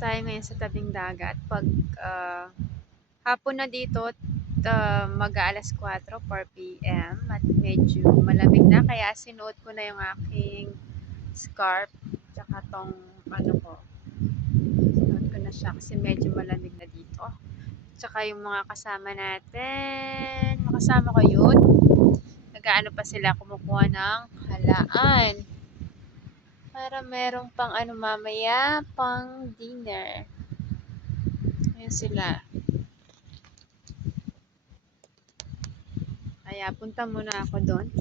Tayo ngayon sa tabing dagat. Pag hapon na dito, mag-aalas 4, 4 p.m. at medyo malamig na kaya sinuot ko na yung aking scarf tsaka tong ano ko. Sinuot ko na siya kasi medyo malamig na dito. Tsaka yung mga kasama natin, makasama ko yun. Nag-aano pa sila, kumukuha ng halaan. Para merong pang ano mamaya, pang dinner. Ayan sila. Kaya punta muna ako doon.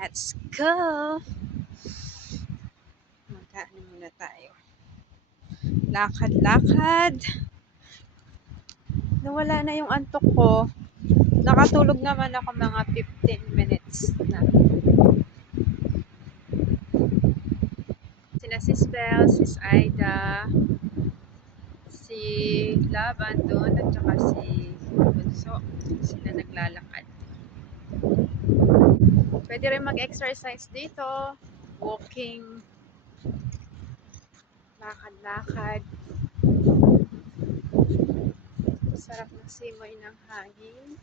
Let's go! Magkaano muna tayo. Lakad-lakad. Nawala na yung antok ko. Nakatulog naman ako mga 15 minutes na. Sina Sis Belle, Sis Aida, si Laban doon, at saka si Bunso. Sila naglalakad. Pwede rin mag-exercise dito. Walking. Lakad-lakad. Sarap ng simoy ng hangin.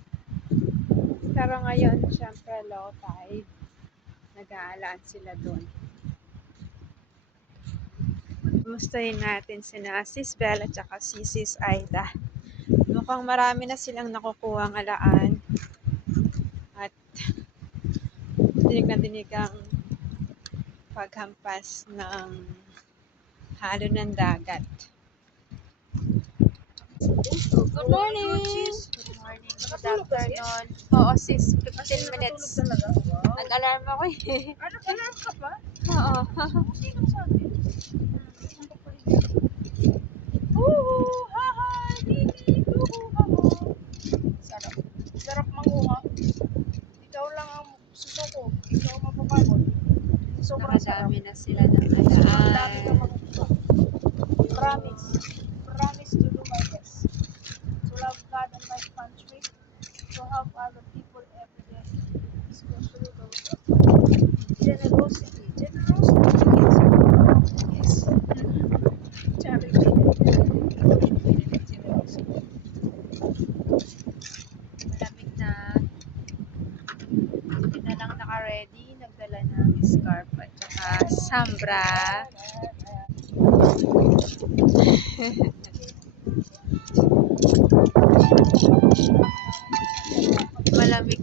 Pero ngayon, syempre low tide. Nag-aalaan sila doon. Kumustahin natin sina Sis Belle at saka si Sis Aida. Mukhang marami na silang nakukuha ng alaan. At dinig na dinig ang paghampas ng halo ng dagat. Good morning! Good morning. Good afternoon. Oo sis, 15 minutes. Nag-alarm ako eh. Nag-alarm ka ba? Oo. Hindi lang sa akin. Haha! Hindi! Haha! Sarap. Sarap manguha. Ikaw lang ang susuko. Ikaw ang mapapagod. Sobrang sarap. Nakadami na sila ng Ang dami ka alaan. manguha. Promise. Promise to do my best. To love God and my country. To help other people every day. Especially those of generosity. Generosity is charity. Generosity. Malamig na. Hindi na lang naka-ready. Nagdala ng scarf at saka sambra. Malamig